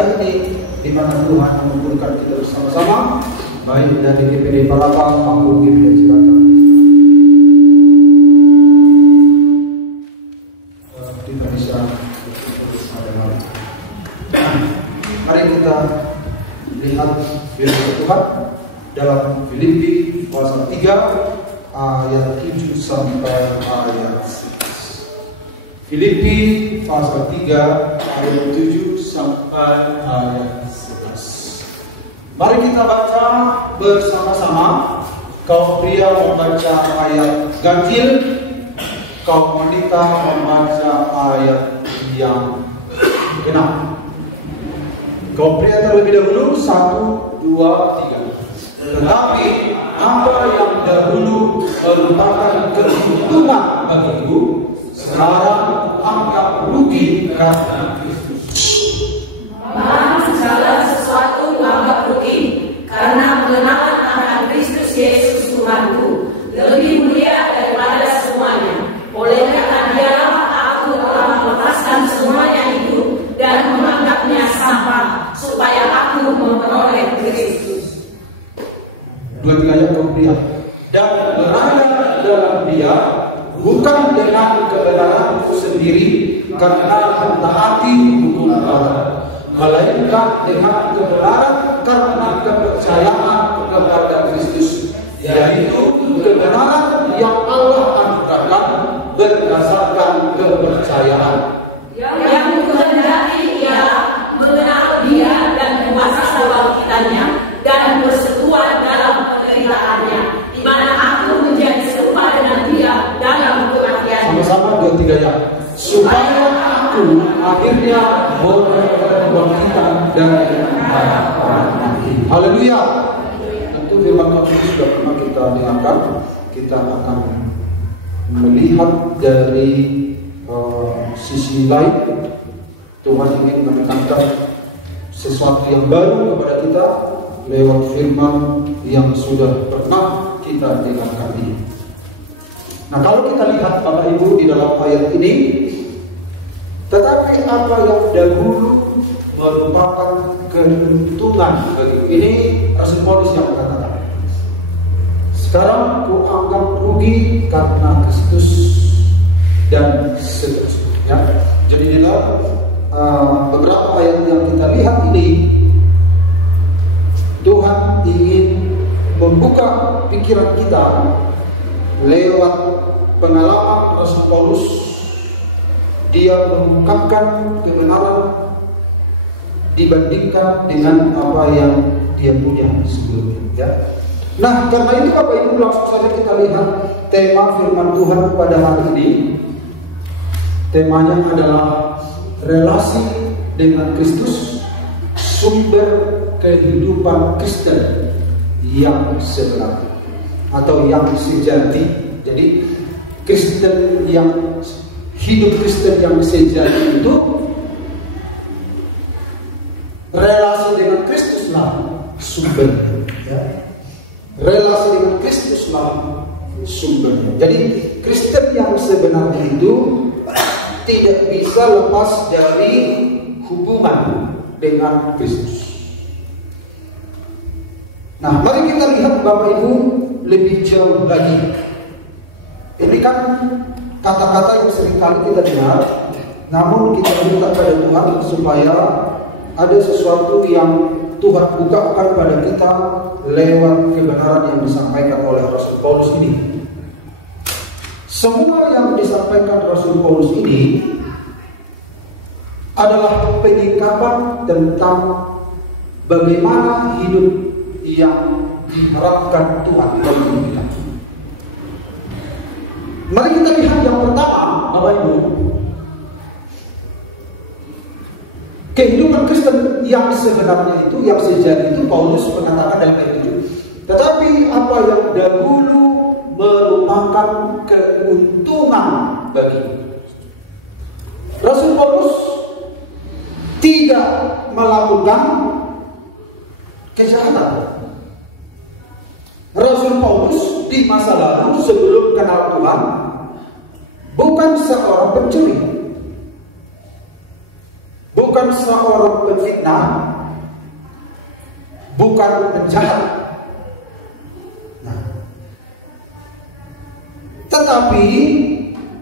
kuliah ini, di mana Tuhan mengumpulkan kita bersama-sama, baik dari GPD Palapa maupun GPD Cilacap. Kita bisa mari kita lihat firman Tuhan dalam Filipi pasal 3 ayat 7 sampai ayat 11. Filipi pasal 3 ayat 7 sampai ayat 11. Mari kita baca bersama-sama. Kaum pria membaca ayat ganjil, kaum wanita membaca ayat yang genap. Kaum pria terlebih dahulu 1, 2, 3. Tetapi apa yang dahulu merupakan keuntungan bagiku, sekarang anggap rugi karena Kristus. Malah segala sesuatu anggap rugi karena mengenal akan Kristus Yesus Tuhanku lebih mulia daripada semuanya. Oleh karena Dialah aku telah melepaskan semuanya itu dan menganggapnya sampah supaya aku memperoleh Kristus. 2-3 ayat kaum pria. Dan berada dalam Dia bukan dengan kebenaranku sendiri karena mentaati hukum Taurat, melainkan dengan kebenaran karena kepercayaan kepada Kristus, yaitu kebenaran yang Allah anugerahkan berdasarkan kepercayaan. Yang menghendaki ialah mengenal Dia dan kuasa kebangkitannya dan bersekutu dalam penderitaannya, di mana aku menjadi serupa dengan Dia dalam kematian. Sama-sama 2-3 ayat. Supaya aku akhirnya beroleh kebangkitan dari mati. Haleluya. Tentu firman Tuhan sudah pernah kita dengarkan. Kita akan melihat dari sisi lain. Tuhan ingin menekankan sesuatu yang baru kepada kita lewat firman yang sudah pernah kita dengarkan ini. Nah, kalau kita lihat Bapak Ibu di dalam ayat ini, tetapi apa yang dahulu merupakan keuntungan bagi ini, Rasul Paulus yang mengatakan, sekarang ku anggap rugi karena Kristus dan seterusnya. Jadi di dalam beberapa ayat yang kita lihat ini, Tuhan ingin membuka pikiran kita lewat pengalaman Rasul Paulus. Dia mengungkapkan kebenaran dibandingkan dengan apa yang dia punya sebelumnya, ya. Nah, karena itu Bapak Ibu, langsung saja kita lihat tema firman Tuhan pada hari ini. Temanya adalah relasi dengan Kristus, sumber kehidupan Kristen yang sebenarnya atau yang sejati. Jadi Kristen yang hidup, Kristen yang sejati itu relasi dengan Kristuslah sumbernya, ya. Relasi dengan Kristuslah sumbernya. Jadi Kristen yang sebenarnya itu tidak bisa lepas dari hubungan dengan Kristus. Nah, mari kita lihat Bapak Ibu lebih jauh lagi. Ini kan kata-kata yang seringkali kita dengar, namun kita minta pada Tuhan supaya ada sesuatu yang Tuhan bukakan pada kita lewat kebenaran yang disampaikan oleh Rasul Paulus ini. Semua yang disampaikan Rasul Paulus ini adalah penyingkapan tentang bagaimana hidup yang diharapkan Tuhan bagi kita. Mari kita lihat yang pertama, Bapak Ibu. Kehidupan Kristen yang sebenarnya itu, yang sejati itu, Paulus mengatakan dalam ayat 7. Tetapi apa yang dahulu merupakan keuntungan bagi Rasul Paulus tidak melakukan kejahatan. Rasul Paulus di masa lalu sebelum kenal Tuhan bukan seorang pencuri, bukan bukan seorang pefitnah, bukan penjahat. Nah, tetapi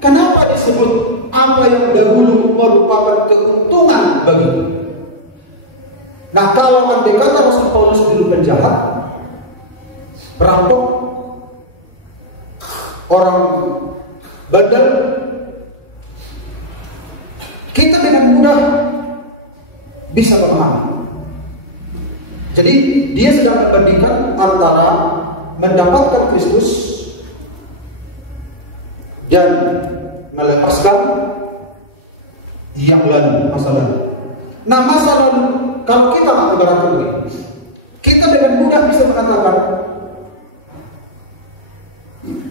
kenapa disebut apa yang dahulu merupakan keuntungan bagimu? Nah, kalau andai kata Rasul Paulus dulu penjahat, perampok, orang bandel, kita dengan mudah bisa memahami. Jadi dia sedang membandingkan antara mendapatkan Kristus dan melepaskan yang lalu, masa lalu. Nah, masa lalu, kalau kita mengabarkan ini, kita dengan mudah bisa mengatakan,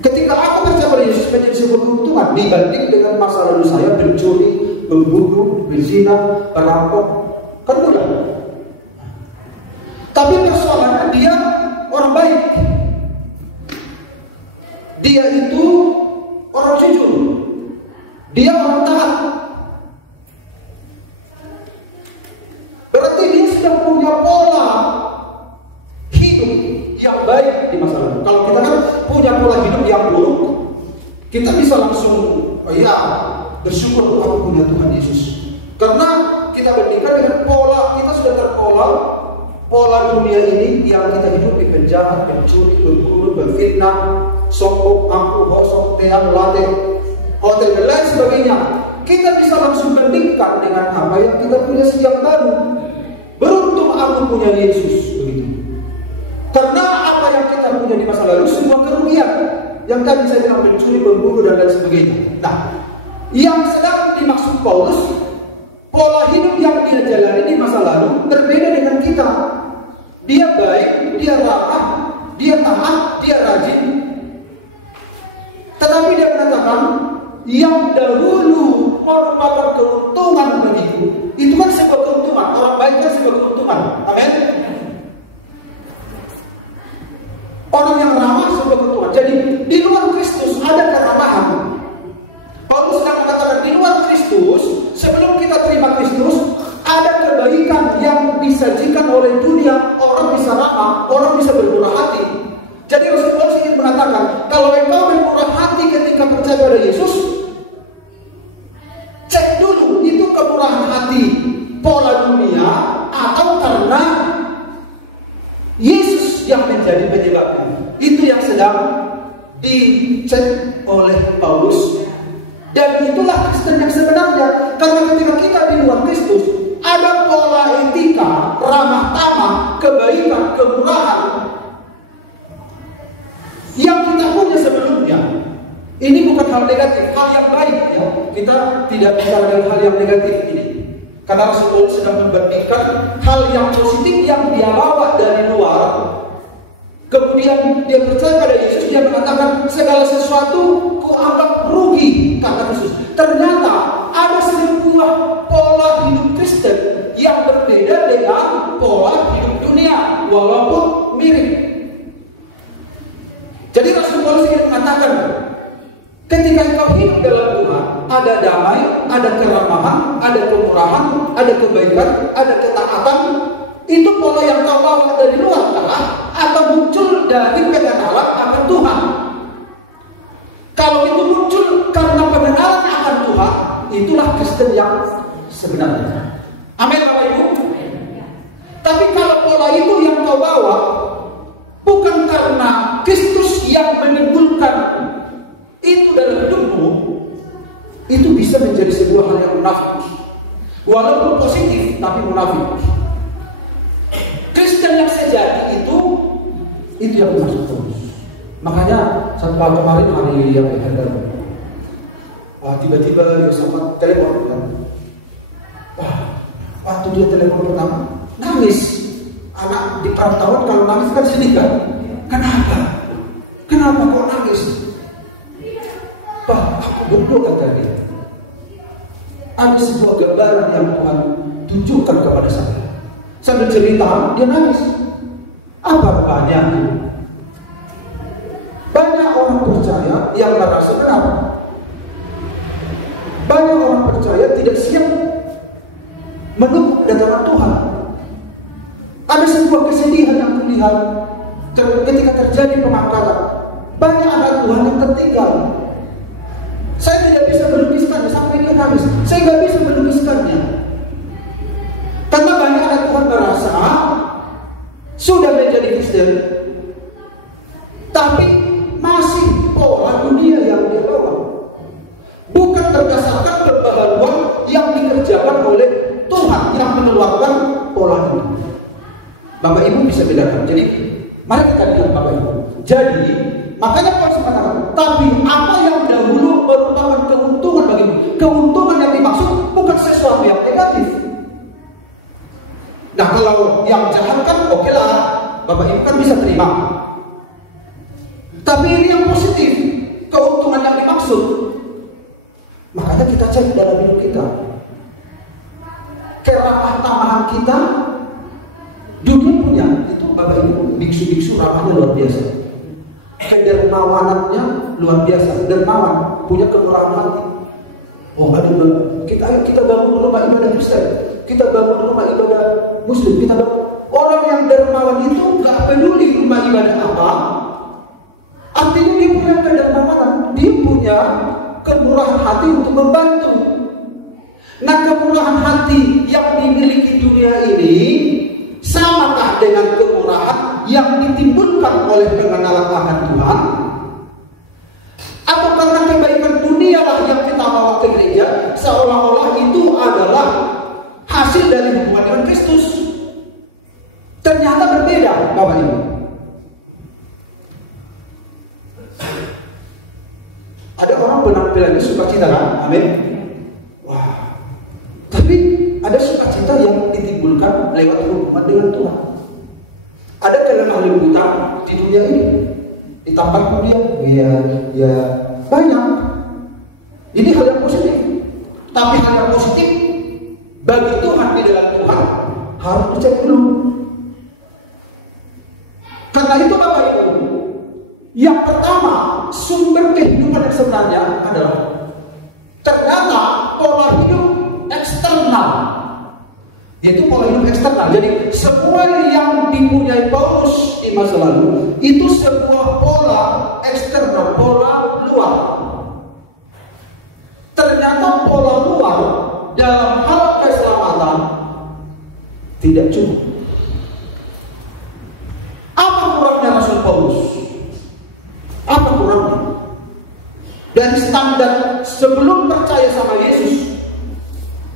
ketika aku percaya pada Yesus menjadi sebuah keuntungan dibanding dengan masa lalu saya mencuri, membunuh, berzina, merampok, kan mudah. Tapi persoalannya dia orang baik, dia itu orang jujur, dia orang taat. Berarti dia sudah punya pola hidup yang baik di masa lalu. Kalau kita kan punya pola hidup yang buruk, kita bisa langsung bersyukur aku punya Tuhan Yesus. Karena kita bandingkan dengan pola, kita sudah terpola pola dunia ini yang kita hidup di penjahat, pencuri, pembunuh, berfitnah, sombong, angkuh, hosok, teang, late, hotel dan lain sebagainya. Kita bisa langsung bandingkan dengan apa yang kita punya sejak lalu. Beruntung aku punya Yesus, begitu. Karena apa yang kita punya di masa lalu sebuah kerugian yang tadi saya bilang mencuri, membunuh dan lain sebagainya. Nah, yang sedang dimaksud Paulus, pola hidup yang dia jalani di masa lalu berbeda dengan kita. Dia baik, dia ramah, dia taat, dia rajin. Tetapi dia mengatakan yang dahulu merupakan keuntungan bagiku. Itu kan sebuah keuntungan. Orang baik kan sebuah keuntungan. Amin. Orang yang ramah sebuah keuntungan. Jadi di luar Kristus ada keramahan. Paulus sedang mengatakan di luar Kristus, sebelum kita terima Kristus, ada kebaikan yang disajikan oleh dunia. Orang bisa ramah, orang bisa bermurah hati. Jadi Rasul Paulus ingin mengatakan, kalau engkau bermurah hati ketika percaya pada Yesus, cek dulu itu kemurahan hati pola dunia atau karena Yesus yang menjadi penyebabnya. Itu yang sedang dicek oleh Paulus. Dan itulah Kristen yang sebenarnya. Karena ketika kita di luar Kristus, ada pola etika, ramah tamah, kebaikan, kemurahan yang kita punya sebelumnya. Ini bukan hal negatif, hal yang baik ya. Kita tidak bicara dengan hal yang negatif ini. Karena Rasul sedang membandingkan hal yang positif yang dia bawa dari luar. Kemudian dia percaya pada Yesus, dia mengatakan segala sesuatu ku anggap rugi karena Yesus. Ternyata ada sebuah pola hidup Kristen yang berbeda dengan pola hidup dunia, walaupun mirip. Jadi Rasul Paulus ingin mengatakan, ketika engkau hidup dalam Tuhan, ada damai, ada keramahan, ada kemurahan, ada kebaikan, ada ketaatan. Itu pola yang kau bawa dari luar Allah atau muncul dari pengenalan akan Tuhan. Kalau itu muncul karena pengenalan akan Tuhan, itulah Kristen yang sebenarnya. Amin Bapak Ibu. Tapi kalau pola itu yang kau bawa bukan karena Kristus yang menimbulkan itu dalam hidupmu, itu bisa menjadi sebuah hal yang munafik. Walaupun positif, tapi munafik. Kristen yang sejati itu yang dimaksud Paulus. Makanya satu hari kemarin hari yang beredar, tiba-tiba dia sama telepon kan. Waktu dia telepon pertama nangis. Anak di perantauan kalau nangis kan sedih kan. Kenapa kok nangis? Aku berdoa kata dia. Ada sebuah gambaran yang Tuhan tunjukkan kepada saya. Sambil cerita, dia nangis. Apa rupanya? Banyak orang percaya yang merasa kenapa? Banyak orang percaya tidak siap menukar Tuhan yang tertinggal. Saya tidak bisa melukiskannya sampai dia habis. Saya nggak bisa melukiskannya. Karena banyak anak Tuhan merasa sudah menjadi Kristen, tapi masih pola dunia yang dia bawa. Bukan berdasarkan kebaharuan yang dikerjakan oleh Tuhan yang mengeluarkan pola ini. Bapak Ibu bisa bedakan. Jadi mari kita lihat Bapak Ibu. Jadi makanya Paulus mengatakan, tapi apa yang dahulu merupakan keuntungan bagimu. Keuntungan yang dimaksud bukan sesuatu yang negatif. Nah kalau yang jahat kan oke lah, Bapak Ibu kan bisa terima. Tapi ini yang positif, keuntungan yang dimaksud. Makanya kita cek dalam hidup kita. Keramah tamahan kita, dunia punya, itu Bapak Ibu, biksu-biksu ramahnya luar biasa. Kedermawanannya luar biasa, dermawan, punya kemurahan hati. Oh aduh, kita bangun rumah ibadah Kristen, kita bangun rumah ibadah Muslim, kita bangun. Orang yang dermawan itu gak peduli rumah ibadah apa. Artinya dia punya kedermawanan, dia punya kemurahan hati untuk membantu. Nah kemurahan hati yang dimiliki dunia ini samakah dengan kemurahan yang ditimbulkan oleh pengenalan akan Tuhan? Atau karena kebaikan dunia lah yang kita bawa ke gereja, seolah-olah itu adalah hasil dari hubungan dengan Kristus? Ternyata berbeda, Bapak Ibu. Ada orang penampilannya sukacita kan? Amin. Wah. Tapi ada sukacita yang ditimbulkan lewat hubungan dengan Tuhan. Ada kelemah lembutan di dunia ini. Ditampar dia, ya banyak. Ini hal yang positif. Tapi hal yang positif bagi Tuhan di dalam Tuhan harus dicek dulu. Karena itu Bapak Ibu, yang pertama sumber kehidupan yang sebenarnya adalah ternyata pola hidup eksternal. Itu pola hidup eksternal. Jadi semua yang dipunyai Paulus di masa lalu itu sebuah pola eksternal, pola luar. Ternyata pola luar dalam hal keselamatan tidak cukup. Apa kurangnya Rasul Paulus? Apa kurangnya? Dari standar sebelum percaya sama Yesus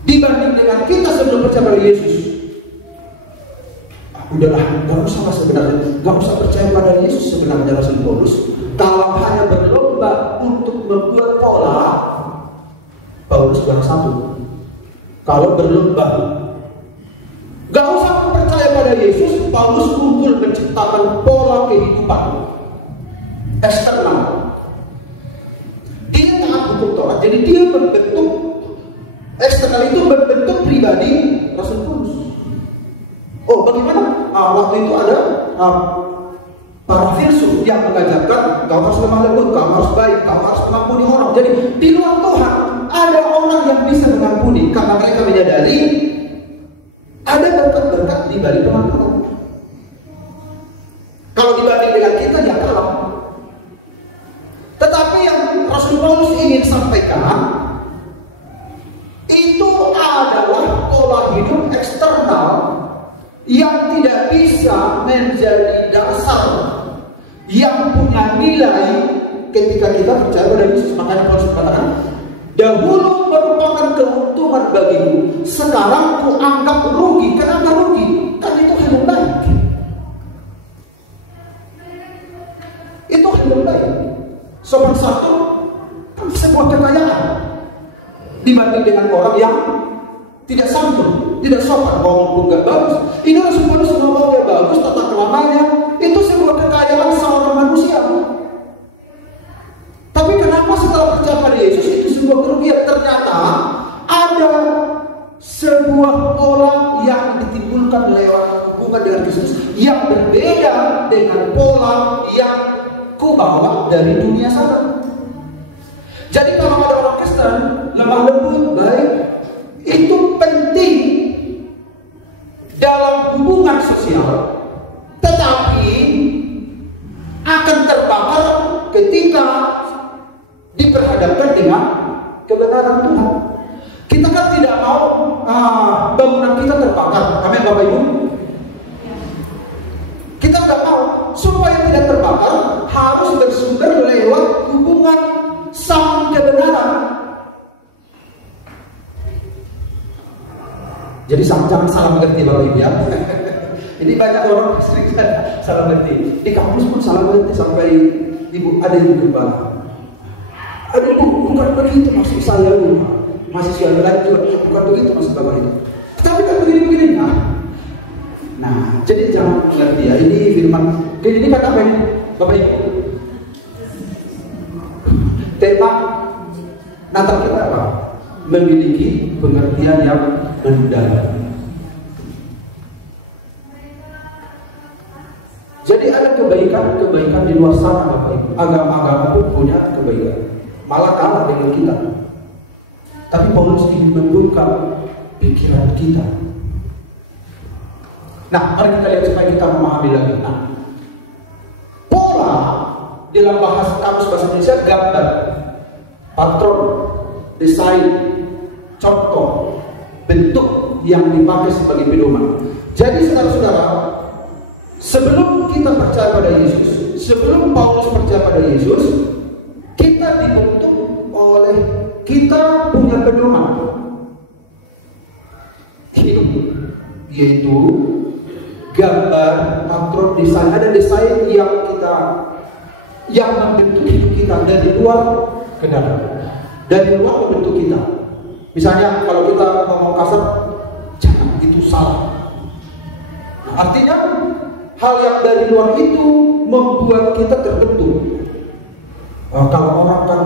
dibanding dengan kita sebelum percaya pada Yesus. Udahlah, gak usah lah sebenarnya, gak usah percaya pada Yesus sebenarnya Rasul Paulus. Kalau hanya berlomba untuk membuat pola, Paulus yang satu. Kalau berlomba, gak usah percaya pada Yesus, Paulus kumpul menciptakan pola kehidupan eksternal. Dia taat hukum Taurat, jadi dia membentuk eksternal itu membentuk pribadi Rasul Paulus. Oh, bagaimana? Waktu itu ada para filsuf yang mengajarkan kau harus lemah lembut, kau harus baik, kau harus mengampuni orang. Jadi di luar Tuhan ada orang yang bisa mengampuni karena mereka menyadari ada berkat-berkat di balik pengampunan. Kalau dibanding dengan kita ya kalah. Tetapi yang Rasul Paulus ingin sampaikan itu adalah pola hidup eksternal yang tidak bisa menjadi dasar yang punya nilai ketika kita percaya pada Yesus. Makanya Paulus mengatakan, dahulu merupakan keuntungan bagiku, sekarang ku anggap rugi. Kenapa rugi? Kan itu hal yang baik. Itu hal yang baik. Sopan satu sebuah kekayaan dibanding dengan orang yang tidak santun, tidak sopan, ngomong pun gak bagus. Ini Rasul Paulus ngomongnya bagus, tata keramanya itu sebuah kekayaan seorang manusia. Tapi kenapa setelah percaya pada Yesus itu sebuah kerugian? Ternyata ada sebuah pola yang ditimbulkan lewat hubungan dengan Kristus yang berbeda dengan pola yang ku bawa dari dunia sana. Jadi kalau ada orang Kristen lemah lembut, baik, itu penting dalam hubungan sosial, tetapi akan terbakar ketika diperhadapkan dengan kebenaran Tuhan. Kita kan tidak mau bangunan kita terbakar. Amin Bapak Ibu. Kita tidak mau. Supaya tidak terbakar harus bersumber lewat hubungan sang kebenaran. Jadi jangan salah mengerti Bapak Ibu ya. Ini banyak orang sering salah mengerti. Di kampus pun salah mengerti sampai ibu ada yang gembala. Ada ibu bukan begitu maksud saya Bu. Mahasiswa yang lain juga bukan begitu maksud Bapak itu. Tapi kan begini-begini. Nah, jadi jangan mengerti ya. Ini firman. Ini kan apa ini Bapak Ibu? Tema Natal kita apa? Memiliki pengertian yang mendalam. Jadi ada kebaikan di luar sana Bapak Ibu. Agama-agama pun punya kebaikan. Malah kalah dengan kita. Tapi Paulus ingin membuka pikiran kita. Nah, mari kita lihat supaya kita memahami lagi. Nah, pola dalam bahasa kamus bahasa Indonesia gambar, patron, desain, contoh, bentuk yang dipakai sebagai pedoman. Jadi saudara-saudara, sebelum kita percaya pada Yesus, sebelum Paulus percaya pada Yesus, kita dibentuk oleh kita punya pedoman hidup, yaitu gambar, patron, desain. Ada desain yang membentuk hidup kita dari luar ke dalam, dari luar membentuk kita. Misalnya kalau kita ngomong kasar, jangan itu salah. Artinya hal yang dari luar itu membuat kita terbentuk. Kalau orang kan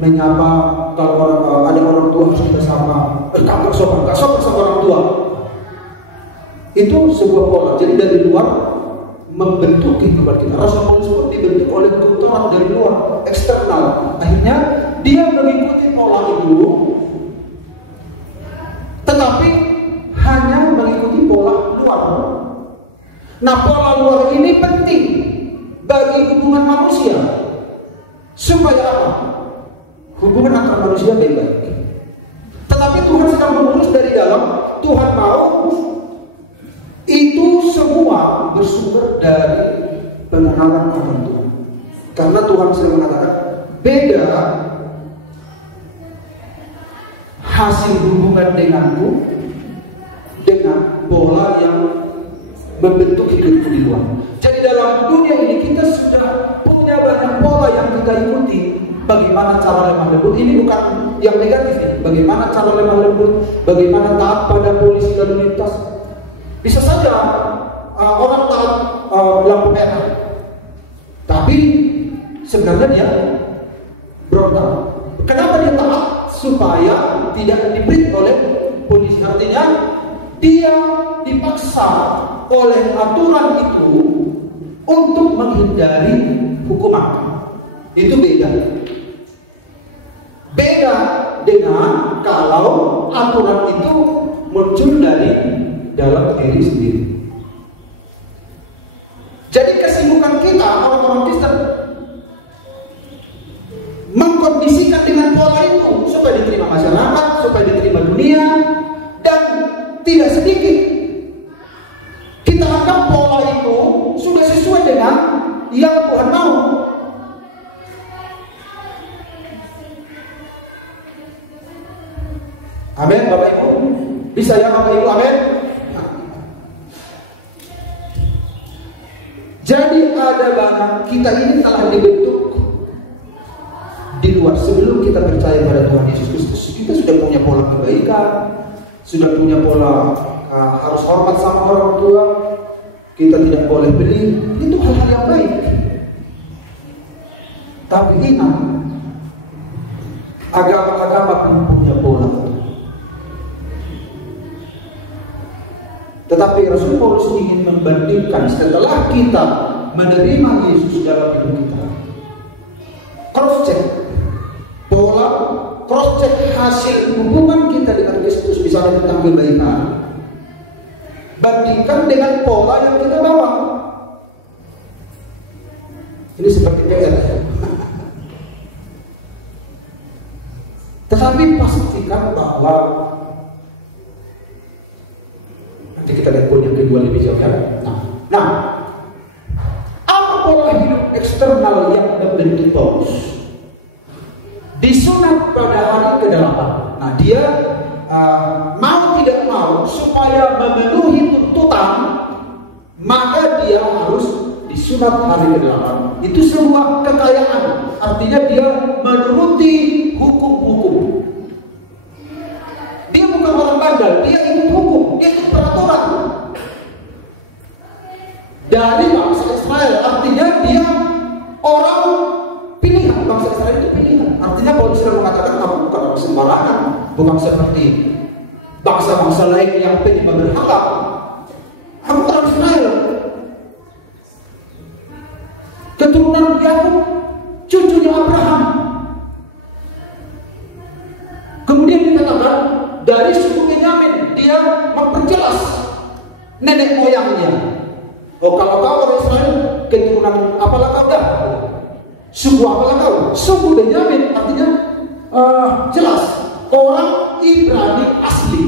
menyapa, kalau ada orang tua harus kita sapa, gak sopan sama orang tua. Itu sebuah pola. Jadi dari luar membentuk kehidupan kita. Rasul Paulus pun dibentuk oleh keutamaan dari luar, eksternal. Akhirnya dia mengikuti pola itu, tetapi hanya mengikuti pola luar. Nah, pola luar ini penting bagi hubungan manusia. Supaya apa? Hubungan antara manusia baik-baik. Tetapi Tuhan sedang mengurus dari dalam. Tuhan mau itu semua bersumber dari pengenalan akan Tuhan. Karena Tuhan sedang mengatakan beda hasil hubungan denganku dengan pola yang membentuk hidupku di luar. Jadi dalam dunia ini kita sudah punya banyak pola yang kita ikuti. Bagaimana cara lemah lembut, ini bukan yang negatif ini. Bagaimana cara lemah lembut, bagaimana taat pada polisi lalu lintas. Bisa saja orang taat lampu merah, tapi sebenarnya dia berontak. Kenapa dia taat? Supaya tidak diberi oleh polisi. Artinya dia dipaksa oleh aturan itu untuk menghindari hukuman. Itu beda. Beda dengan kalau aturan itu muncul dari dalam diri sendiri. Jadi kesibukan kita orang-orang Kristen mengkondisikan dengan pola itu supaya diterima masyarakat, supaya diterima dunia, dan tidak sedikit kita anggap pola itu sudah sesuai dengan yang Tuhan mau. Amin Bapak Ibu. Bisa ya Bapak Ibu, amin. Jadi ada banyak, kita ini telah dibentuk di luar. Sebelum kita percaya pada Tuhan Yesus Kristus, kita sudah punya pola kebaikan, sudah punya pola harus hormat sama orang tua, kita tidak boleh beli. Itu hal-hal yang baik. Tapi ingat, agama-agama pun punya pola. Tetapi Rasul Paulus ingin membandingkan setelah kita menerima Yesus dalam hidup kita, cross check pola, cross check hasil hubungan kita dengan Kristus, misalnya tentang kebaikan, bandingkan dengan pola yang kita bawa. Ini seperti PR. Tetapi pastikan bahwa nanti kita lihat poin yang kedua lebih jauh ya. Nah, apa pola hidup eksternal yang membentuk Paulus? Disunat pada hari ke-8. Nah, dia mau tidak mau supaya memenuhi tuntutan, maka dia harus disunat hari ke-8. Itu sebuah kekayaan. Artinya dia menuruti hukum-hukum. Dia bukan orang bandel, dia ikut hukum, dia ikut peraturan dari bangsa Israel. Artinya dia orang pilihan, bangsa Israel itu pilihan. Artinya Paulus sudah mengatakan kamu bukan orang sembarangan, bukan seperti bangsa-bangsa lain yang penyembah berhala. Kamu orang Israel, keturunan Yakub, cucunya Abraham. Kemudian dikatakan dari suku Benyamin, dia memperjelas nenek moyangnya. Oh, kalau kau orang Israel, keturunan apalah kau dah? Suku apalah kau? Suku Benyamin, artinya jelas orang Ibrani asli.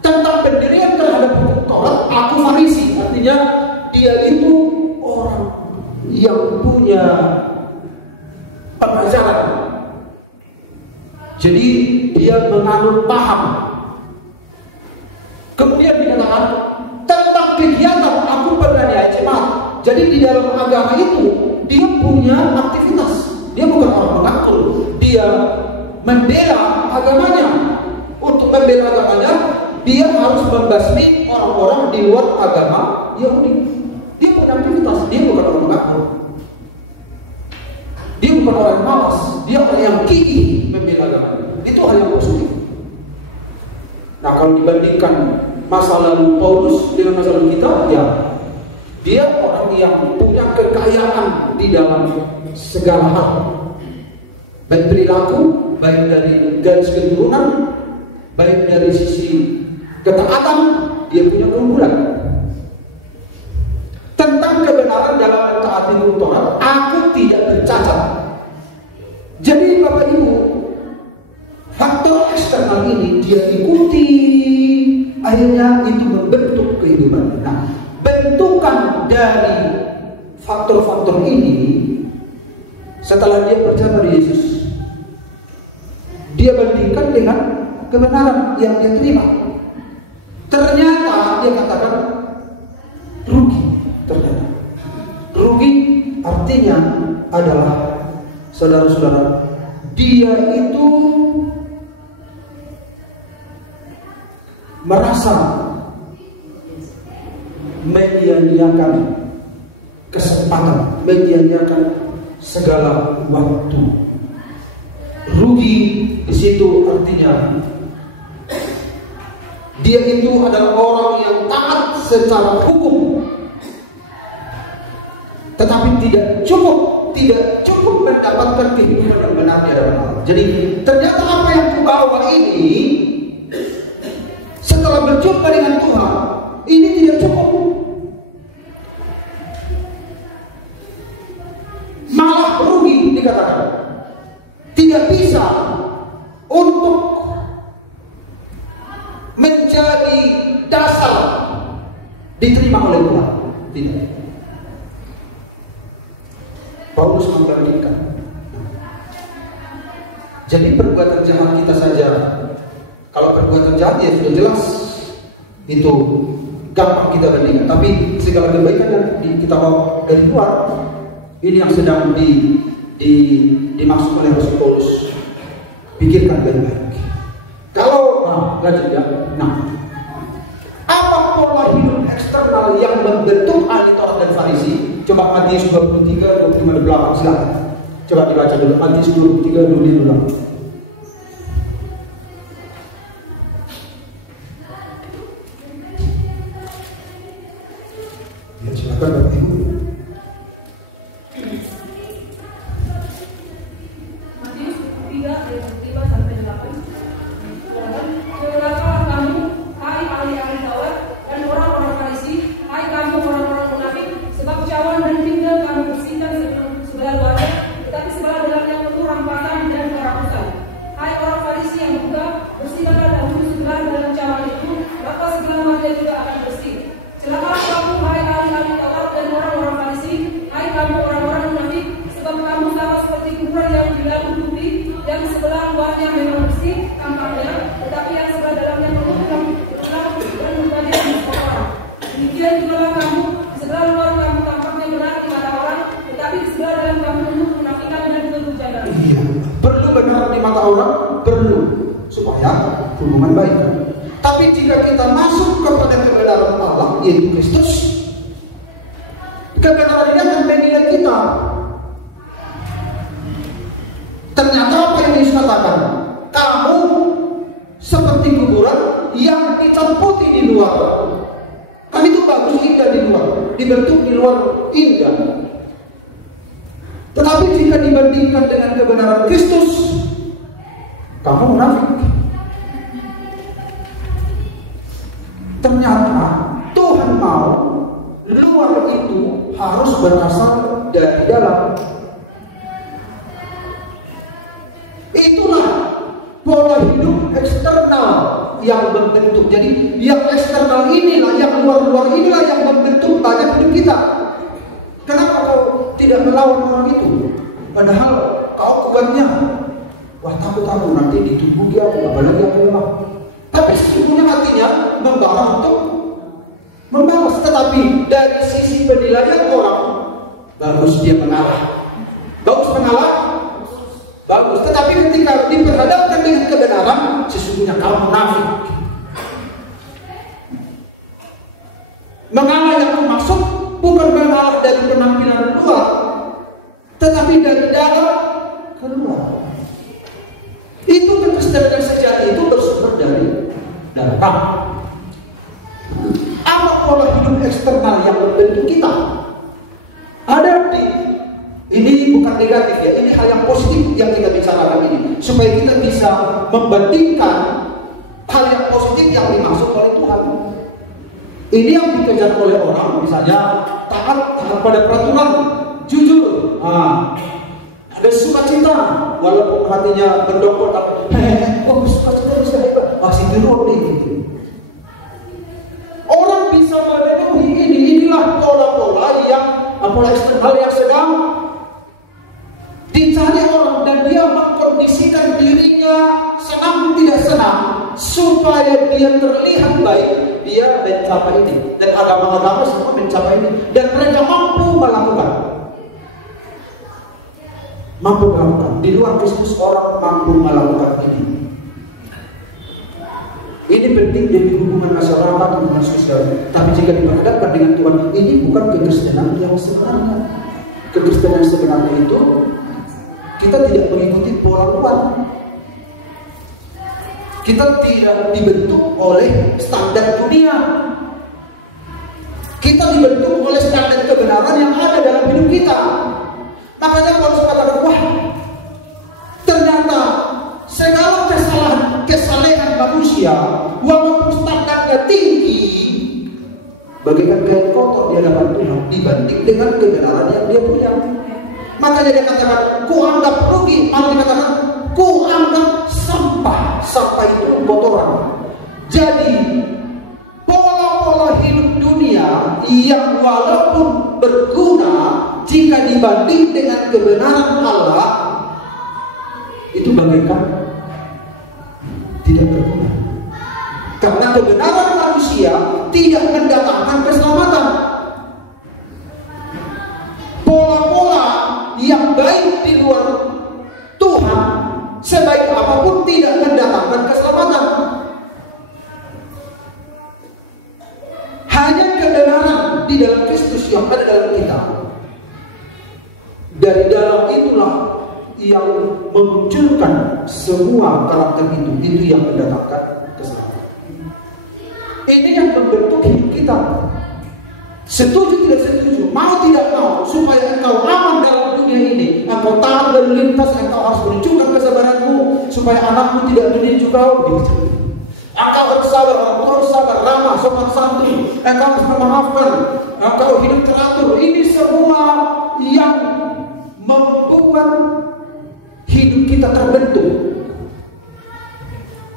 Tentang pendirian terhadap hukum Taurat, aku Farisi, artinya dia itu orang yang punya pengajaran. Jadi dia menganut paham. Kemudian dikatakan tentang kegiatan aku berani jemaat. Jadi di dalam agama itu dia punya aktivitas. Dia bukan orang mengaku. Dia membela agamanya. Untuk membela agamanya, dia harus membasmi orang-orang di luar agama Yahudi. Dia punya aktivitas. Dia bukan orang mengaku. Dia bukan orang yang malas. Dia orang yang gigih membela agamanya. Itu hal yang positif. Nah, kalau dibandingkan masa lalu Paulus dengan masa lalu kita, ya dia orang yang punya kekayaan di dalam segala hal, baik perilaku, baik dari garis keturunan, baik dari sisi ketaatan, dia punya keunggulan. Tentang kebenaran dalam mentaati hukum Taurat, aku tidak bercacat. Jadi Bapak Ibu, faktor eksternal ini dia ikuti, akhirnya itu membentuk kehidupan. Nah, bentukan dari faktor-faktor ini setelah dia percaya pada Yesus, dia bandingkan dengan kebenaran yang dia terima. Ternyata dia katakan rugi. Ternyata rugi artinya adalah, saudara-saudara, dia itu merasa menyia-nyiakan kesempatan, menyia-nyiakan segala waktu. Rugi di situ artinya dia itu adalah orang yang taat secara hukum, tetapi tidak cukup mendapatkan kehidupan yang benar di hadapan Allah. Jadi ternyata apa yang kubawa ini setelah berjumpa dengan Tuhan, ini tidak cukup. Malah rugi dikatakan. Tidak bisa untuk menjadi dasar diterima oleh Tuhan. Tidak. Paulus membandingkan. Jadi perbuatan jahat kita saja, kalau perbuatan jahat ya sudah jelas itu gampang kita bandingkan. Tapi segala kebaikan yang kita bawa dari luar, ini yang sedang dimaksud oleh Rasul Paulus. Pikirkan baik-baik. Kalau lanjut ya. Apa pola hidup eksternal yang membentuk ahli Taurat dan Farisi? Coba Matius 23, 25, 28, silakan. Coba dibaca dulu Matius 23, 25. Ya, silakan Bapak Ibu. Matius 3 ayat 5 sampai 8. Celakalah kamu, hai ahli-ahli Taurat dan orang-orang Farisi, hai kamu orang-orang munafik, sebab cawan dan tinggal kamu bersihkan sebelah luarnya, tetapi sebelah dalamnya penuh rampasan dan kerakusan. Hai orang Farisi kata orang perlu supaya hubungan baik. Tapi jika kita masuk kepada kebenaran Allah, yaitu Kristus, kebenaran ini akan menilai kita. Ternyata apa yang Yesus katakan? Kamu seperti kuburan yang dicamputi di luar. Kan itu bagus, indah di luar, dibentuk di luar indah. Tetapi jika dibandingkan dengan kebenaran Kristus, kamu munafik. Ternyata Tuhan mau luar itu harus berasal dari dalam. Itulah pola hidup eksternal yang membentuk. Jadi yang eksternal inilah, yang luar-luar inilah yang membentuk banyak hidup kita. Kenapa kau tidak melawan orang itu? Padahal kau kuatnya. Wah, takut aku nanti ditubuhi aku, apalagi aku lemah. Tapi sesungguhnya hatinya membalas untuk membalas. Tetapi dari sisi penilaian orang, bagus dia mengalah. Bagus mengalah, bagus. Tetapi ketika diperhadapkan dengan kebenaran, sesungguhnya kau munafik. Mengalah yang maksud bukan mengalah dari penampilan luar, tetapi dari dalam keluar. Itu kekristenan yang sejati itu bersumber dari dalam. Apa pola hidup eksternal yang membentuk kita? Ada ini bukan negatif ya, ini hal yang positif yang kita bicarakan ini, supaya kita bisa membandingkan hal yang positif yang dimaksud oleh Tuhan. Ini yang dikejar oleh orang, misalnya taat pada peraturan, jujur, ada sukacita, walaupun hatinya berdongkol, tapi sukacita bisa hebat, masih tidur gitu. Orang bisa memenuhi inilah pola-pola yang pola eksternal yang sedang dicari orang, dan dia mengkondisikan dirinya senang tidak senang supaya dia terlihat baik. Dia mencapai ini, dan agama-agama semua mencapai ini, dan mereka mampu melakukan. Di luar Kristus orang mampu melakukan ini. Ini penting dari hubungan masyarakat, hubungan sosial. Tapi jika diperhadapkan dengan Tuhan, ini bukan kekristenan yang sebenarnya. Kekristenan yang sebenarnya itu kita tidak mengikuti pola luar. Kita tidak dibentuk oleh standar dunia. Kita dibentuk oleh standar kebenaran yang ada dalam hidup kita. Makanya Paulus katakan, wah, ternyata segala kesalahan manusia, walaupun standarnya tinggi, bagaikan kain kotor di hadapan Tuhan dibanding dengan kebenaran yang dia punya. Makanya dia katakan, ku anggap rugi. Malah dikatakan, ku anggap sampah. Sampah itu kotoran. Jadi pola-pola hidup dunia yang walaupun berguna, jika dibanding dengan kebenaran Allah, itu bagaikan tidak berguna. Karena kebenaran manusia tidak mendatangkan keselamatan. Pola-pola yang baik di luar Tuhan, sebaik apapun tidak mendatangkan keselamatan. Hanya kebenaran di dalam Kristus yang ada dalam kita. Dari dalam itulah yang memunculkan semua karakter itu yang mendatangkan keselamatan. Ini yang membentuk hidup kita. Setuju tidak setuju, mau tidak mau, supaya engkau aman dalam dunia ini, engkau taat dan lintas, engkau harus menunjukkan kesabaranmu, supaya anakmu tidak meninju kau. Engkau harus sabar, engkau harus sabar, ramah, sopan santun, engkau harus memaafkan, engkau hidup teratur. Ini semua yang membuat hidup kita terbentuk.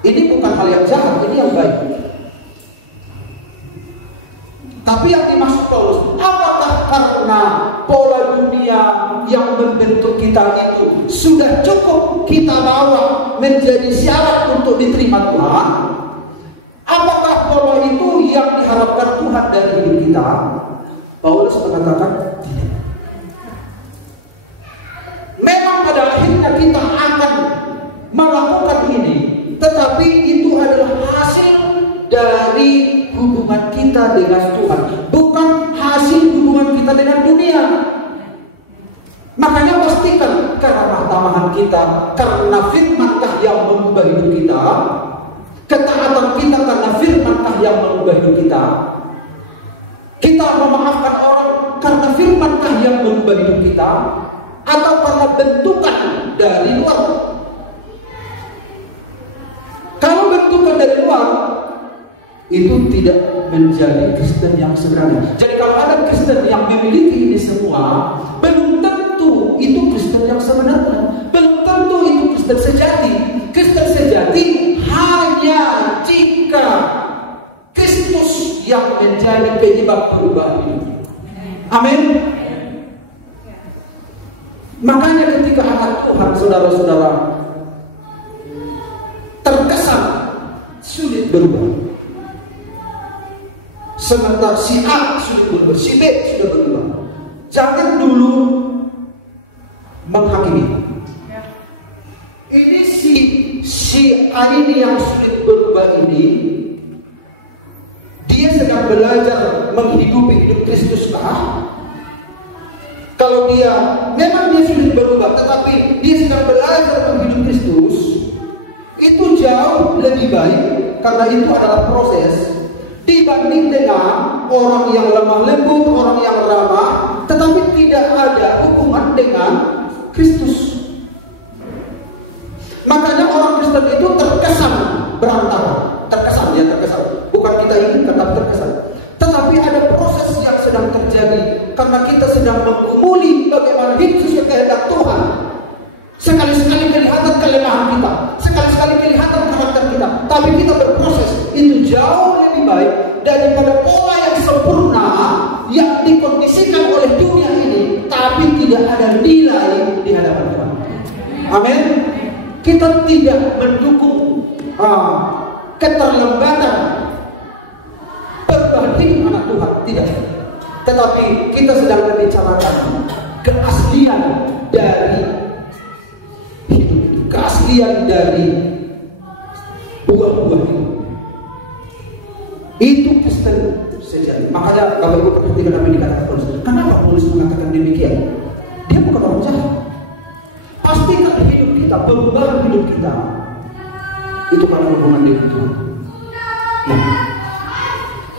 Ini bukan hal yang jahat, ini yang baik. Tapi yang dimaksud Paulus, apakah karena pola dunia yang membentuk kita itu sudah cukup kita bawa menjadi syarat untuk diterima Tuhan? Apakah pola itu yang diharapkan Tuhan dari hidup kita? Paulus mengatakan tidak. Memang pada akhirnya kita akan dari hubungan kita dengan Tuhan, bukan hasil hubungan kita dengan dunia. Makanya pastikan karena tamahan kita, karena firman-Kah yang mengubah hidup kita, ketaatan kita karena firman-Kah yang mengubah hidup kita, kita memaafkan orang karena firman-Kah yang mengubah hidup kita, atau karena bentukan dari luar. Kalau bentukan dari luar, itu tidak menjadi Kristen yang sebenarnya. Jadi kalau ada Kristen yang memiliki ini semua, belum tentu itu Kristen yang sebenarnya. Belum tentu itu Kristen sejati. Kristen sejati hanya jika Kristus yang menjadi penyebab perubahan hidup. Amin. Makanya ketika anak Tuhan, saudara-saudara, terkesan sulit berubah, sementara si A sudah berubah, si B sudah berubah, jangan dulu menghakimi. Ini si A ini yang sulit berubah ini, dia sedang belajar menghidupi hidup Kristus kah? Kalau dia memang dia sulit berubah, tetapi dia sedang belajar menghidup Kristus, itu jauh lebih baik, karena itu adalah proses, dibanding dengan orang yang lemah lembut, orang yang ramah, tetapi tidak ada hubungan dengan Kristus. Makanya orang Kristen itu terkesan berantakan, terkesan. Bukan kita inginkan, tapi terkesan. Tetapi ada proses yang sedang terjadi, karena kita sedang menggumuli bagaimana hidup sesuai kehendak Tuhan. Sekali-sekali kelihatan kelemahan kita, sekali-sekali kelihatan karakter kita, tapi kita berproses. Itu jauh lebih baik daripada pola yang sempurna yang dikondisikan oleh dunia ini, tapi tidak ada nilai di hadapan Tuhan. Amin. Kita tidak mendukung keterlambatan perubahan hidup anak Tuhan, tidak. Tetapi kita sedang membicarakan keaslian dari hidup itu, keaslian dari buah-buah hidup. Itu Kristen sejati. Makanya Bapak Ibu perhatikan apa yang dikatakan Paulus. Kenapa Paulus mengatakan demikian? Dia bukan orang jahat. Pastikan hidup kita, perubahan hidup kita itu karena hubungan dengan Tuhan.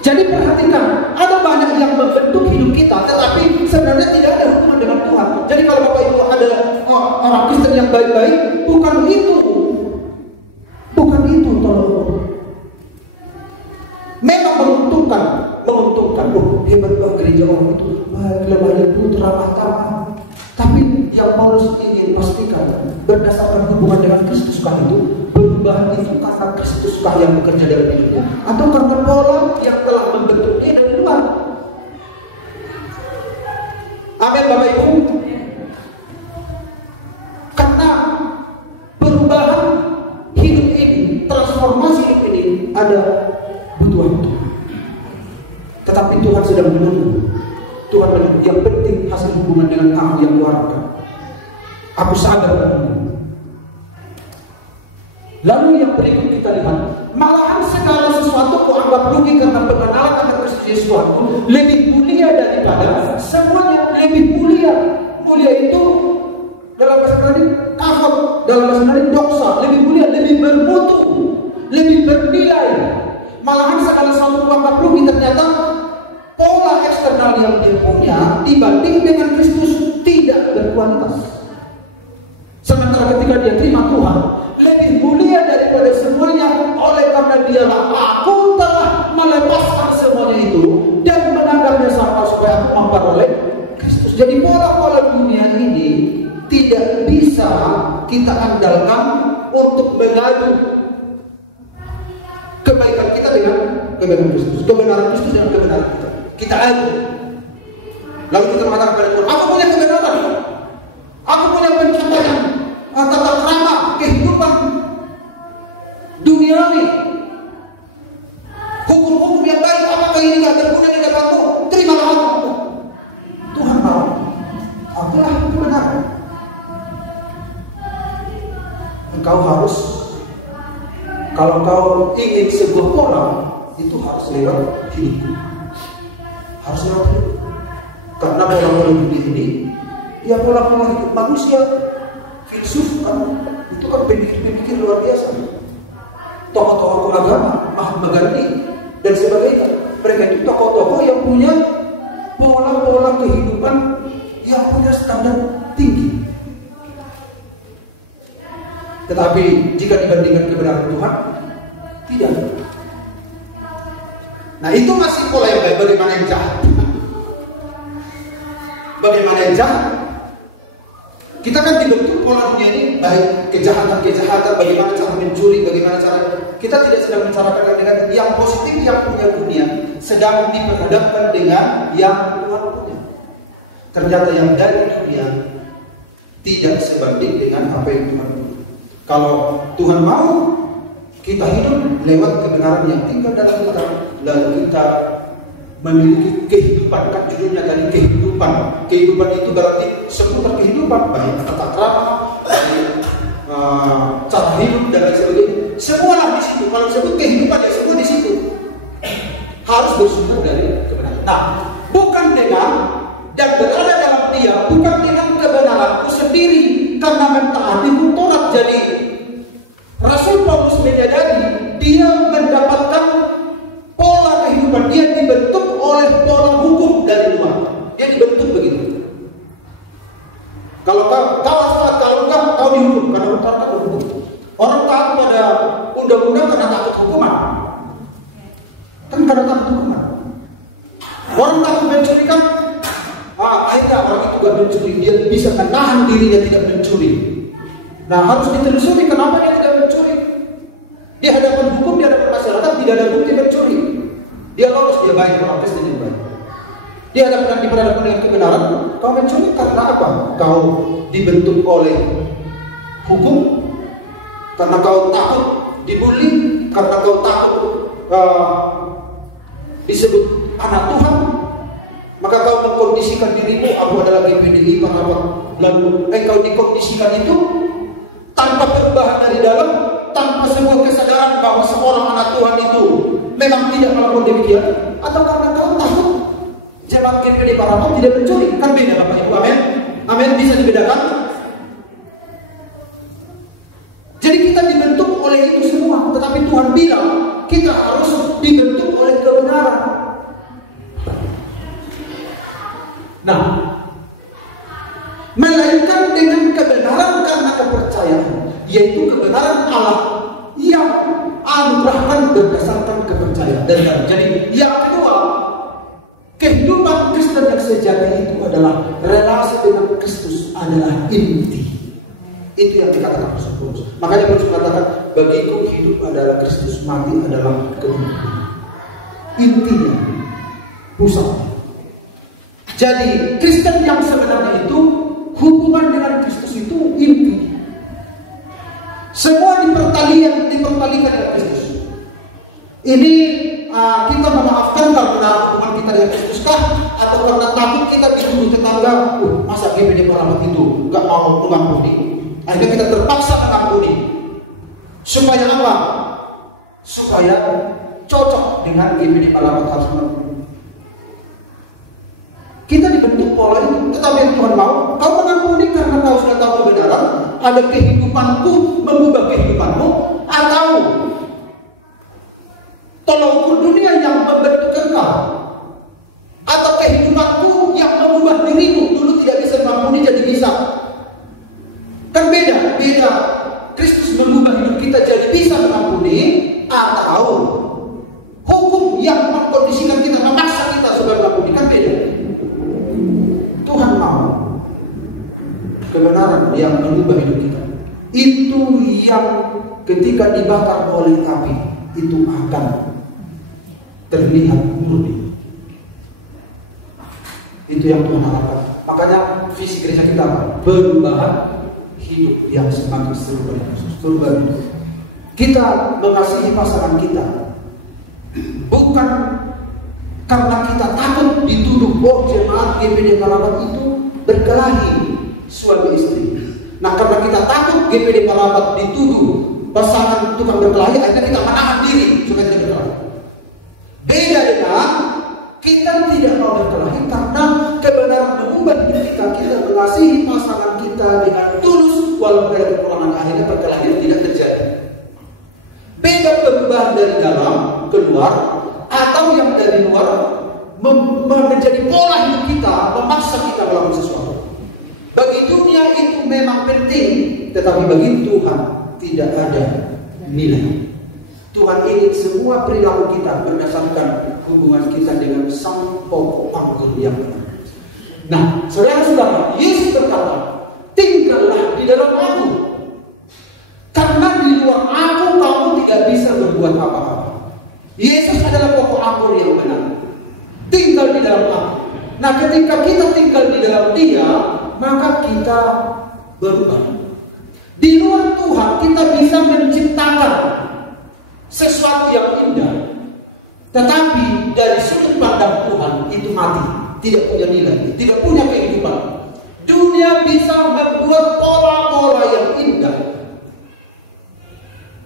Jadi perhatikan, ada banyak yang membentuk hidup kita, tetapi sebenarnya tidak ada hubungan dengan Tuhan. Jadi kalau Bapak Ibu ada orang Kristen yang baik-baik, bukan itu, tolong. Memang menguntungkan. Oh, hebat banget gereja orang itu, lemah lembut, ramah tamah. Tapi yang Paulus ingin pastikan, berdasarkan hubungan dengan Kristus kah itu, perubahan itu karena Kristus kah yang bekerja dalam hidupnya, atau karena pola yang telah membentuk dia dari luar. Amin Bapak Ibu. Karena perubahan hidup ini, transformasi hidup ini ada butuh waktu. Tetapi Tuhan sedang menunggu. Tuhan yang penting hasil hubungan dengan aku yang kuharapkan. Aku sabar menunggu. Lalu yang berikut kita lihat, malahan segala sesuatu kuanggap rugi karena pengenalan akan Kristus Yesus Tuhanku lebih mulia daripada semuanya. Lebih mulia. Mulia itu dalam bahasa Latin kafir, dalam bahasa Latin doksa. Lebih mulia, lebih bermutu, lebih bernilai. Malahan segala sesuatu kuanggap rugi, ternyata pola eksternal yang dia punya dibanding dengan Kristus tidak berkualitas. Sementara ketika dia terima Tuhan, lebih mulia daripada semuanya. Oleh karena dialah aku telah melepaskan semuanya itu dan menanggapnya sama supaya aku memperoleh Kristus. Jadi pola-pola dunia ini tidak bisa kita andalkan untuk mengadu kebaikan kita dengan kebaikan Kristus, kebenaran Kristus dengan kebenaran kita. Kita adu. Lalu kita mengatakan kepada Tuhan, aku punya kebenaran, aku punya pencapaian, tata krama kehidupan duniawi, hukum-hukum yang baik. Apakah ini tidak berguna di hadapanmu? Terimalah aku. Tuhan tahu, akulah kebenaran. Engkau harus, kalau kau ingin sebuah pola, itu harus lewat hidupku. Harus lewat hidup. Karena pola-pola dunia ini, ya pola-pola hidup manusia, filsuf kan, itu kan pemikir-pemikir luar biasa. Tokoh-tokoh agama, Mahatma Gandhi dan sebagainya. Mereka itu tokoh-tokoh yang punya pola-pola kehidupan yang punya standar tinggi. Tetapi jika dibandingkan kebenaran Tuhan, tidak. Nah itu masih pola yang baik. Bagaimana yang jahat? Bagaimana yang jahat? Kita kan dibentuk pola dunia ini baik, kejahatan, bagaimana cara mencuri, bagaimana cara. Kita tidak sedang membicarakan dengan yang positif yang punya dunia, sedang diperhadapkan dengan yang Tuhan punya. Ternyata yang dari dunia tidak sebanding dengan apa yang Tuhan punya. Kalau Tuhan mau kita hidup lewat kebenaran yang tinggal dalam kita, lalu kita memiliki kehidupan, kan judulnya tadi kehidupan. Kehidupan itu berarti seputar kehidupan, baik tata krama, cara hidup dan lain sebagainya. Semua di situ. Kalau disebut kehidupan ya semua di situ. Harus bersumber dari kebenaran. Nah, bukan dengan dan berada dalam dia, bukan dengan kebenaranku sendiri karena mentaati Taurat. Jadi Rasul Paulus menyadari dia mendapatkan pola kehidupan, dia dibentuk oleh pola hukum dari luar. Dia dibentuk begitu. Kalau kau dihukum karena Taurat kau hukum. Orang taat pada undang-undang karena takut hukuman. Kan karena takut hukuman. Orang takut mencuri kan, akhirnya orang itu gak mencuri, dia bisa menahan dirinya tidak mencuri. Nah harus ditelusuri kenapa dia tidak mencuri. Di hadapan hukum, di hadapan masyarakat tidak ada bukti mencuri. Dia lolos, dia baik, orang Kristen dia baik. Di hadapan dengan kebenaran, kau mencuri karena apa? Kau dibentuk oleh hukum, karena kau takut dibully, karena kau takut disebut anak Tuhan, maka kau mengkondisikan dirimu, aku adalah GPDI, lalu kau dikondisikan itu tanpa perubahan dari dalam, tanpa sebuah kesadaran bahwa seorang anak Tuhan itu memang tidak melakukan demikian, atau karena kau takut jalan GPDI Paranormal tidak mencuri. Kan beda Bapak Ibu, amin? Amin, bisa dibedakan. Jadi kita dibentuk oleh itu semua, tetapi Tuhan bilang kita harus dibentuk oleh kebenaran. Nah, melainkan dengan kebenaran karena kepercayaan, yaitu kebenaran Allah yang anugerahkan berdasarkan kepercayaan. Dan jadi yang kedua, kehidupan Kristen yang sejati itu adalah relasi dengan Kristus adalah inti. Itu yang dikatakan Rasul Paulus. Makanya Paulus mengatakan, bagiku hidup adalah Kristus, mati adalah kehidupan. Intinya, pusatnya. Jadi Kristen yang sebenarnya itu hubungan dengan Kristus itu inti. Semua dipertalikan dengan Kristus. Ini kita memaafkan karena hubungan kita dengan Kristus kah? Atau karena takut kita dituduh tetangga, masa GPD Paranormal itu gak mau mengampuni? Akhirnya kita terpaksa mengampuni. Supaya apa? Supaya cocok dengan GPD Paranormal harus mengampuni. Kita dibentuk pola itu, tetapi yang Tuhan mau, kau mengampuni karena kau sudah tahu kebenaran, ada kehidupanku mengubah kehidupanmu, atau tolong ukur dunia yang membentuk engkau, atau kehidupanku yang mengubah dirimu. Dulu tidak bisa mengampuni jadi bisa. Kan beda. Kristus mengubah hidup kita jadi bisa mengampuni, atau hukum yang mengkondisikan kita, memaksa kita supaya mengampuni. Kan beda. Tuhan mau kebenaran yang mengubah hidup kita. Itu yang ketika dibakar oleh api itu akan terlihat murni. Itu yang Tuhan harapkan. Makanya visi gereja kita perubahan hidup yang semakin serupa dengan Yesus. Perubahan hidup. Kita mengasihi pasangan kita bukan karena kita takut dituduh jemaat GPD Paranormal itu berkelahi suami istri. Nah karena kita takut GPD Paranormal dituduh pasangan tukang berkelahi, akhirnya kita menahan diri supaya tidak berkelahi. Kita tidak mau berkelahi karena kebenaran mengubah hidup kita. Kita mengasihi pasangan kita dengan tulus, walaupun ada kekurangan, akhirnya perkelahian tidak terjadi. Beda perubahan dari dalam keluar atau yang dari luar menjadi pola hidup kita, memaksa kita melakukan sesuatu. Bagi dunia itu memang penting, tetapi bagi Tuhan tidak ada nilai. Tuhan ingin semua perilaku kita berdasarkan hubungan kita dengan Sang Pokok Anggur yang benar. Nah, saudara-saudara, Yesus berkata, tinggallah di dalam aku, karena di luar aku kamu tidak bisa berbuat apa-apa. Yesus adalah pokok anggur yang benar. Tinggal di dalam aku. Nah, ketika kita tinggal di dalam Dia, maka kita berubah. Di luar Tuhan kita bisa menciptakan sesuatu yang indah, tetapi dari sudut pandang Tuhan itu mati, tidak punya nilai, tidak punya kehidupan. Dunia bisa membuat pola-pola yang indah,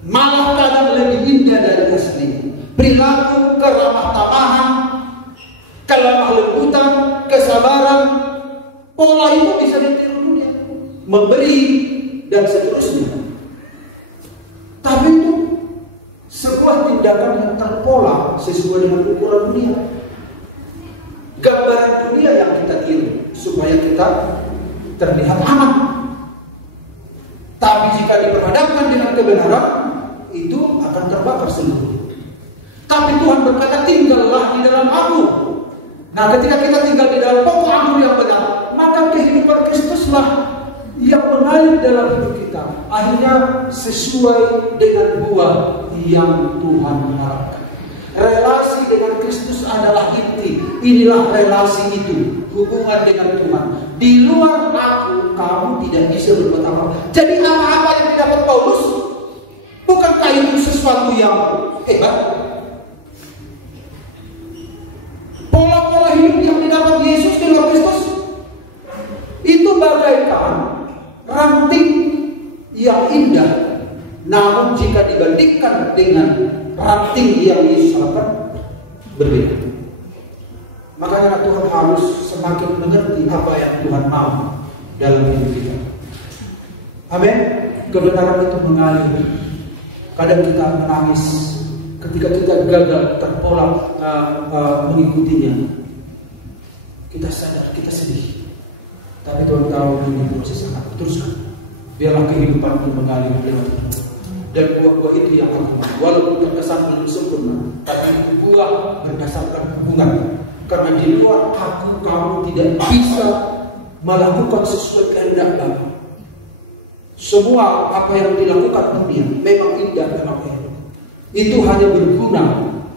malah kadang lebih indah dari asli. Perilaku keramah tamahan, kelemah lembutan, kesabaran, pola itu bisa ditiru dunia, memberi dan seterusnya. Tapi itu sebuah tindakan yang terpola sesuai dengan ukuran dunia, gambaran dunia yang kita tiru supaya kita terlihat aman. Tapi jika diperhadapkan dengan kebenaran, itu akan terbakar seluruhnya. Tapi Tuhan berkata, tinggallah di dalam aku. Nah, ketika kita tinggal di dalam pokok anggur yang benar, maka kehidupan Kristuslah yang mengalir dalam hidup kita. Akhirnya sesuai dengan buah yang Tuhan harapkan. Relasi dengan Kristus adalah inti. Inilah relasi itu, hubungan dengan Tuhan. Di luar aku, kamu tidak bisa berbuat apa-apa. Jadi apa-apa yang didapat Paulus, bukankah itu sesuatu yang hebat? Pola-pola hidup yang didapat Yesus di luar Kristus itu bagaikan ranting yang indah, namun jika dibandingkan dengan ranting yang Yesus lakukan, berbeda. Makanya Tuhan harus semakin mengerti apa yang Tuhan mau dalam hidup kita. Amin. Kebenaran itu mengalir. Kadang kita menangis ketika kita gagal terpola mengikutinya. Kita sadar, kita sedih. Tapi Tuhan tahu ini proses yang akan teruskan. Biarlah kehidupan itu mengalir lewat itu. Dan buah-buah itu yang aku mau. Walaupun terkesan belum sempurna, tapi itu buah berdasarkan hubungan. Karena di luar aku, kamu tidak bisa melakukan sesuai kehendak Bapa. Semua apa yang dilakukan dunia memang indah dalam hidup. Itu hanya berguna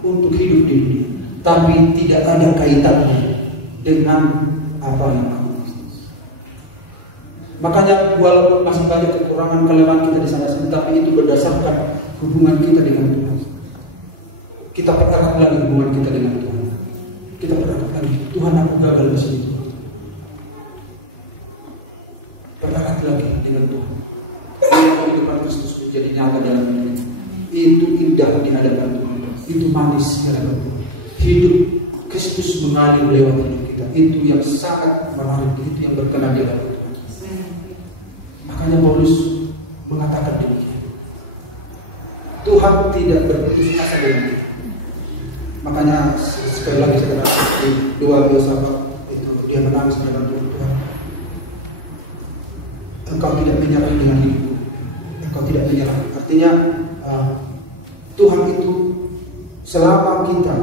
untuk hidup di dunia, tapi tidak ada kaitannya dengan apa yang aku. Makanya walaupun masih banyak kekurangan kelemahan kita di sana sini, tapi itu berdasarkan hubungan kita dengan Tuhan. Kita pererat lagi hubungan kita dengan Tuhan. Kita pererat lagi. Tuhan, aku gagal di sini. Pererat lagi dengan Tuhan. Kehidupan Kristus menjadi nyata dalam hidup. Itu indah di hadapan Tuhan. Itu manis di hadapan Tuhan. Hidup Kristus mengalir lewat hidup kita. Itu yang sangat menarik. Itu yang berkenan di hadapan Tuhan. Makanya Paulus mengatakan demikian. Tuhan tidak berputus asa dengan kita. Makanya sekali lagi saya katakan di 2 Yosafat itu dia menangis dalam Tuhan. Engkau tidak menyerah dengan hidupku. Engkau tidak menyerah. Artinya Tuhan itu selama kita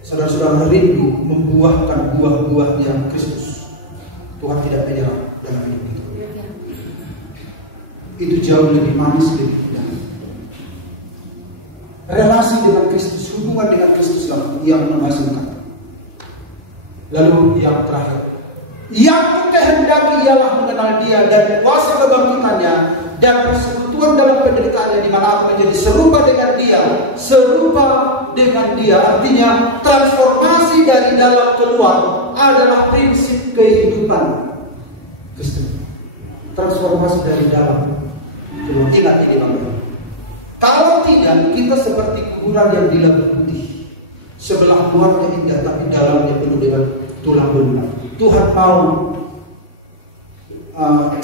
saudara-saudara rindu membuahkan buah-buah yang Kristus, Tuhan tidak menyerah dalam hidup kita. Itu jauh lebih manis, lebih indah. Relasi dengan Kristus, hubungan dengan Kristus lah yang menghasilkan. Lalu yang terakhir, yang kehendaki ialah mengenal Dia dan kuasa kebangkitannya dan persekutuan dalam penderitaannya, di mana aku menjadi serupa dengan Dia, serupa dengan Dia. Artinya transformasi dari dalam keluar adalah prinsip kehidupan Kristus. Transformasi dari dalam keluar. Ingat ini, Bapak. Kalau tidak, kita seperti kuburan yang dilabur putih. Sebelah luarnya indah, tapi dalamnya penuh dengan tulang belulang. Tuhan mau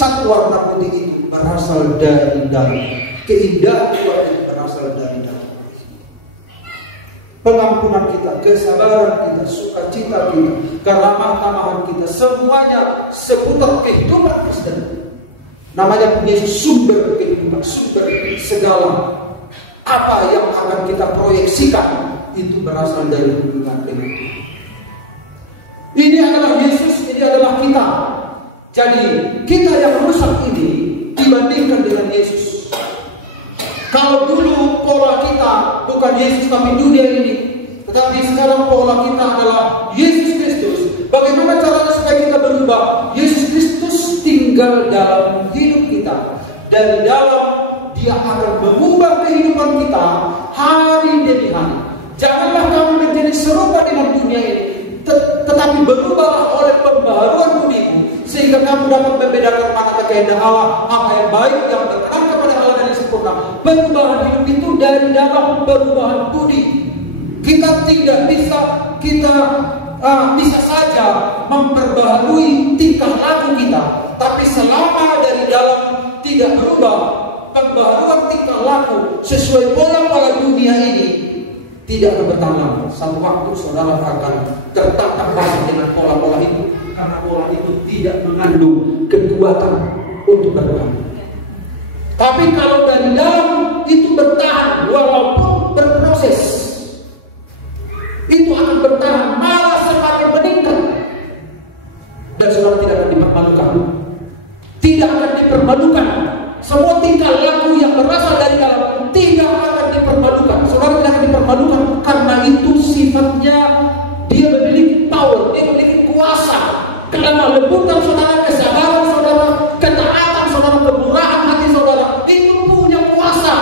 cat warna putih itu berasal dari dalam. Keindahan luar itu berasal dari dalam. Pengampunan kita, kesabaran kita, sukacita kita, keramah tamahan kita, semuanya seputar kehidupan Kristen. Namanya Yesus sumber kehidupan, sumber segala apa yang akan kita proyeksikan itu berasal dari hubungan dengan Tuhan. Ini adalah Yesus, ini adalah kita. Jadi kita yang rusak ini dibandingkan dengan Yesus. Kalau dulu pola kita bukan Yesus tapi dunia ini, tetapi sekarang pola kita adalah Yesus Kristus. Bagaimana caranya supaya kita berubah? Yesus Kristus tinggal dalam hidup kita. Dari dalam Dia akan mengubah kehidupan kita hari demi hari. Janganlah kamu menjadi serupa dengan dunia ini, tetapi berubahlah oleh pembaharuan budimu, sehingga kamu dapat membedakan mana kehendak Allah, apa yang baik, yang berkenan kepada Allah dan yang sempurna. Perubahan hidup itu dari dalam perubahan budi. Kita tidak bisa, bisa saja memperbaharui tingkah laku kita, tapi selama dari dalam tidak berubah, pembaharuan tingkah laku sesuai pola-pola dunia ini tidak akan bertahan. Satu waktu saudara akan tertangkap basah dengan pola-pola itu, karena pola itu tidak mengandung kekuatan untuk bertahan. Tapi kalau dari dalam itu bertahan, walaupun berproses, itu akan bertahan, malah semakin meningkat. Dan saudara tidak akan dipermalukan. Tidak akan dipermalukan. Semua tingkah laku yang berasal dari dalam tidak akan dipermalukan. Saudara tidak akan dipermalukan karena itu sifatnya dia memiliki power, dia memiliki kuasa. Karena lembutan saudara, kesabaran saudara, ketaatan saudara, kemurahan hati saudara, itu punya kuasa.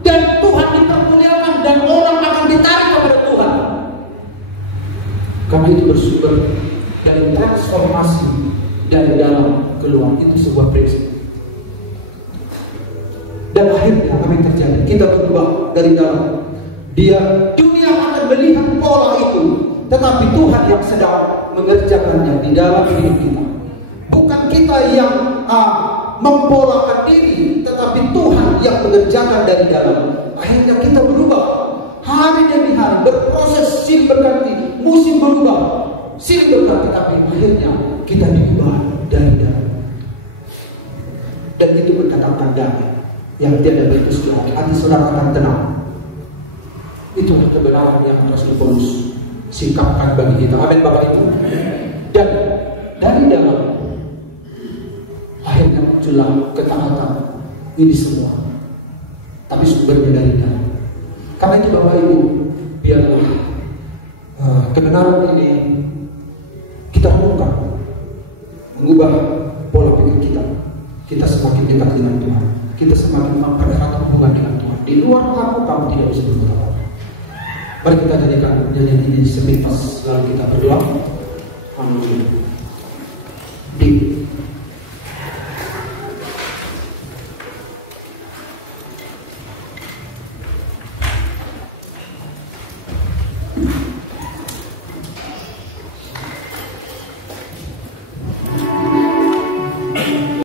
Dan Tuhan dipermuliakan dan orang akan ditarik kepada Tuhan. Karena itu bersumber dari transformasi dari dalam keluar. Itu sebuah prinsip. Dan akhirnya apa yang terjadi? Kita berubah dari dalam. Dunia akan melihat pola itu, tetapi Tuhan yang sedang mengerjakannya di dalam hidup kita. Bukan kita yang mempolakan diri, tetapi Tuhan yang mengerjakan dari dalam. Akhirnya kita berubah hari demi hari, berproses silih berganti, musim berubah, silih berganti, tapi akhirnya kita diubah dari dalam. Dan itu mendatangkan damai yang tiada batas di hati saudara akan tenang. Itulah kebenaran yang Rasul Paulus sikapkan bagi kita. Amin Bapak Ibu. Dan dari dalam akhirnya muncullah ketaatan ini semua. Tapi sumbernya dari dalam. Karena itu Bapak Ibu, biarlah kebenaran ini kita lakukan, mengubah pola pikir kita. Kita semakin dekat dengan Tuhan. Kita semakin mempererat hubungan dengan Tuhan. Di luar kamu tidak bisa berbuat apa-apa. Mari kita jadikan nyanyian ini sepintas lalu kita berdoa. Amin.